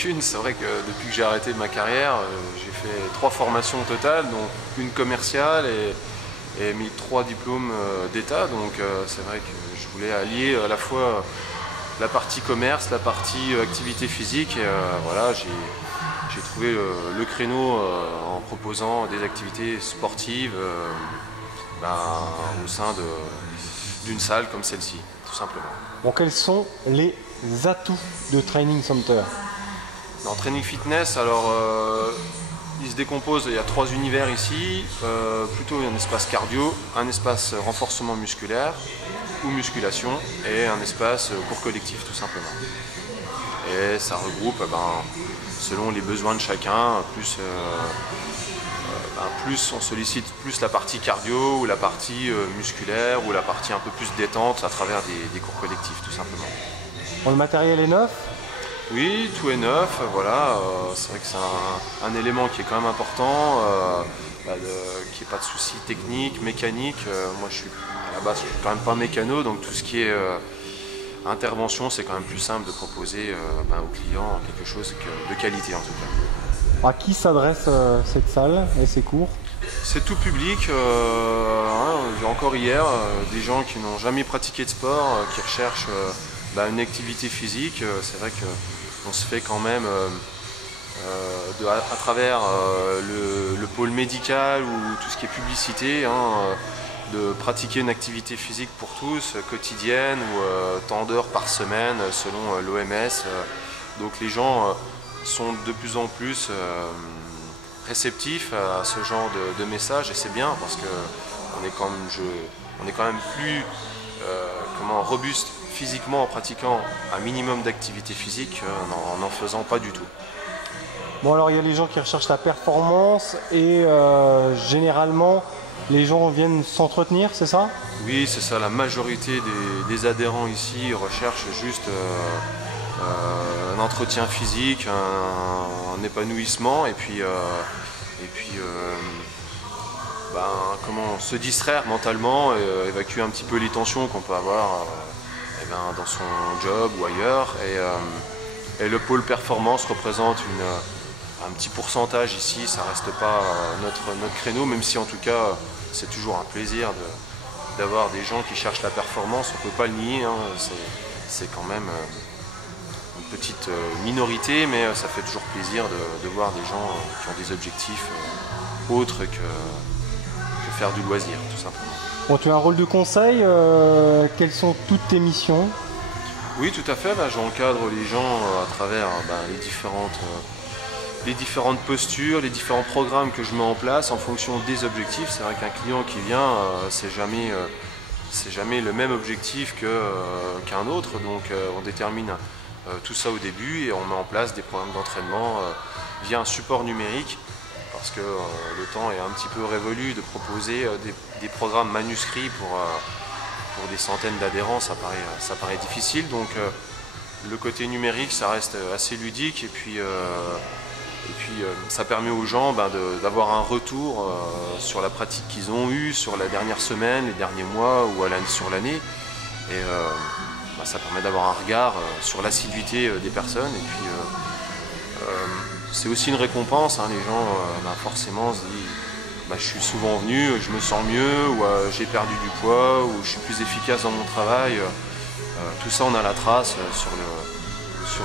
aucune. C'est vrai que depuis que j'ai arrêté ma carrière, j'ai fait 3 formations au total, dont une commerciale et mis 3 diplômes d'État. Donc c'est vrai que je voulais allier à la fois la partie commerce, la partie activité physique. Et voilà, j'ai trouvé le créneau en proposant des activités sportives au sein d'une salle comme celle-ci, tout simplement. Bon, quels sont les atouts de Training Center? Dans Training Fitness, alors il se décompose, il y a 3 univers ici, plutôt un espace cardio, un espace renforcement musculaire ou musculation et un espace cours collectif tout simplement. Et ça regroupe selon les besoins de chacun, plus on sollicite plus la partie cardio ou la partie musculaire ou la partie un peu plus détente à travers des cours collectifs tout simplement. Bon, le matériel est neuf? Oui, tout est neuf, voilà, c'est vrai que c'est un élément qui est quand même important, qu'il n'y ait pas de soucis techniques, mécaniques. Moi à la base je suis quand même pas mécano, donc tout ce qui est intervention, c'est quand même plus simple de proposer aux clients quelque chose de qualité en tout cas. À qui s'adresse cette salle et ces cours? C'est tout public, encore hier, des gens qui n'ont jamais pratiqué de sport, qui recherchent une activité physique. C'est vrai qu'on se fait quand même à travers le pôle médical ou tout ce qui est publicité, de pratiquer une activité physique pour tous, quotidienne ou tant d'heures par semaine selon l'OMS. Donc les gens sont de plus en plus réceptifs à ce genre de message et c'est bien parce qu'on est quand même plus robuste physiquement en pratiquant un minimum d'activité physique en n'en faisant pas du tout. Bon, alors il y a les gens qui recherchent la performance et généralement les gens viennent s'entretenir, c'est ça? Oui, c'est ça, la majorité des adhérents ici recherchent juste un entretien physique, un épanouissement et puis se distraire mentalement et évacuer un petit peu les tensions qu'on peut avoir dans son job ou ailleurs. Et le pôle performance représente un petit pourcentage ici, ça reste pas notre créneau, même si en tout cas c'est toujours un plaisir d'avoir des gens qui cherchent la performance, on ne peut pas le nier, c'est quand même une petite minorité, mais ça fait toujours plaisir de voir des gens qui ont des objectifs autres que faire du loisir, tout simplement. Bon, tu as un rôle de conseil, quelles sont toutes tes missions? Oui, tout à fait, j'encadre les gens à travers les différentes postures, les différents programmes que je mets en place en fonction des objectifs. C'est vrai qu'un client qui vient, c'est jamais le même objectif qu'un autre, donc on détermine tout ça au début et on met en place des programmes d'entraînement via un support numérique parce que le temps est un petit peu révolu de proposer des programmes manuscrits pour des centaines d'adhérents, ça paraît difficile, donc le côté numérique ça reste assez ludique et puis ça permet aux gens d'avoir un retour sur la pratique qu'ils ont eue sur la dernière semaine, les derniers mois ou sur l'année. Et ça permet d'avoir un regard sur l'assiduité des personnes. Et puis c'est aussi une récompense. Les gens forcément se disent je suis souvent venu, je me sens mieux, ou j'ai perdu du poids, ou je suis plus efficace dans mon travail. Tout ça on a la trace sur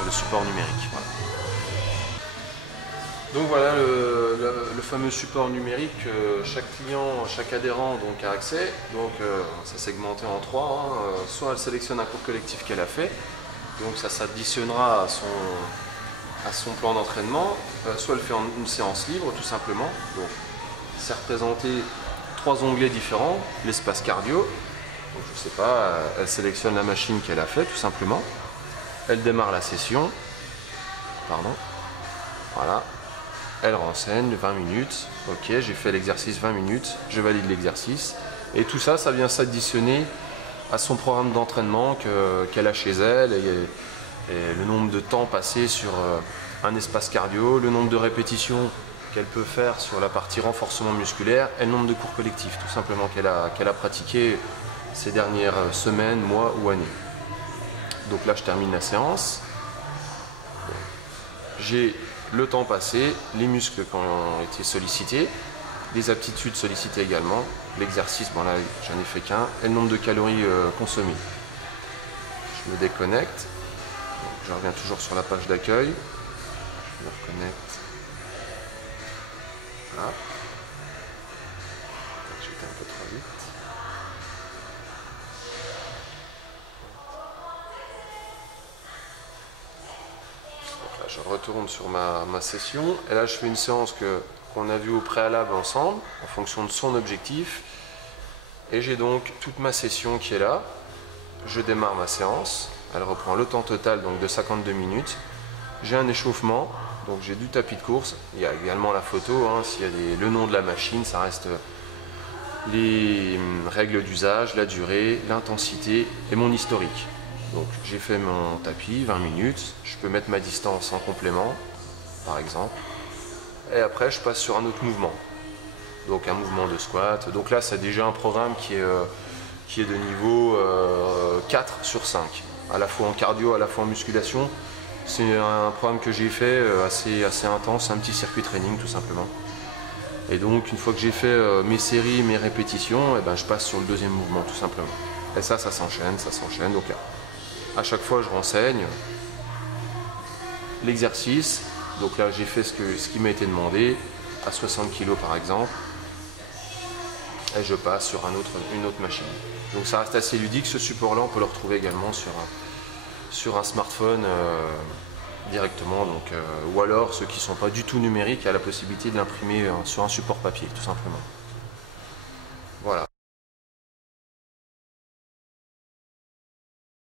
le support numérique. Voilà. Donc voilà le fameux support numérique que chaque client, chaque adhérent a accès. Donc ça segmenté en 3. Soit elle sélectionne un cours collectif qu'elle a fait, donc ça s'additionnera à son plan d'entraînement, soit elle fait une séance libre tout simplement. Donc c'est représenté 3 onglets différents, l'espace cardio. Donc je sais pas, elle sélectionne la machine qu'elle a fait tout simplement. Elle démarre la session. Voilà. Elle renseigne 20 minutes, ok, j'ai fait l'exercice 20 minutes, je valide l'exercice. Et tout ça, ça vient s'additionner à son programme d'entraînement qu'elle a chez elle, et le nombre de temps passé sur un espace cardio, le nombre de répétitions qu'elle peut faire sur la partie renforcement musculaire, et le nombre de cours collectifs, tout simplement, qu'elle a pratiqué ces dernières semaines, mois ou années. Donc là, je termine la séance. j'ai le temps passé, les muscles qui ont été sollicités, les aptitudes sollicitées également, l'exercice, bon là j'en ai fait qu'un, et le nombre de calories consommées. Je me déconnecte, donc, je reviens toujours sur la page d'accueil, je me reconnecte. Voilà. J'étais un peu trop vite. Donc là, je retourne sur ma session et là je fais une séance qu'on a vue au préalable ensemble en fonction de son objectif et j'ai donc toute ma session qui est là. Je démarre ma séance, elle reprend le temps total donc de 52 minutes. J'ai un échauffement, donc j'ai du tapis de course, il y a également la photo, hein, s'il y a le nom de la machine, ça reste les règles d'usage, la durée, l'intensité et mon historique. Donc j'ai fait mon tapis, 20 minutes, je peux mettre ma distance en complément, par exemple, et après je passe sur un autre mouvement. Donc un mouvement de squat, donc là c'est déjà un programme qui est de niveau 4 sur 5, à la fois en cardio, à la fois en musculation. C'est un programme que j'ai fait assez intense, un petit circuit training tout simplement. Et donc une fois que j'ai fait mes séries, mes répétitions, et ben, je passe sur le deuxième mouvement tout simplement. Et ça s'enchaîne, ça s'enchaîne. Donc à chaque fois je renseigne l'exercice. Donc là j'ai fait ce qui m'a été demandé, à 60 kg par exemple. Et je passe sur une autre machine. Donc ça reste assez ludique, ce support là on peut le retrouver également sur un smartphone directement, ou alors ceux qui ne sont pas du tout numériques, il y a la possibilité de l'imprimer sur un support papier tout simplement.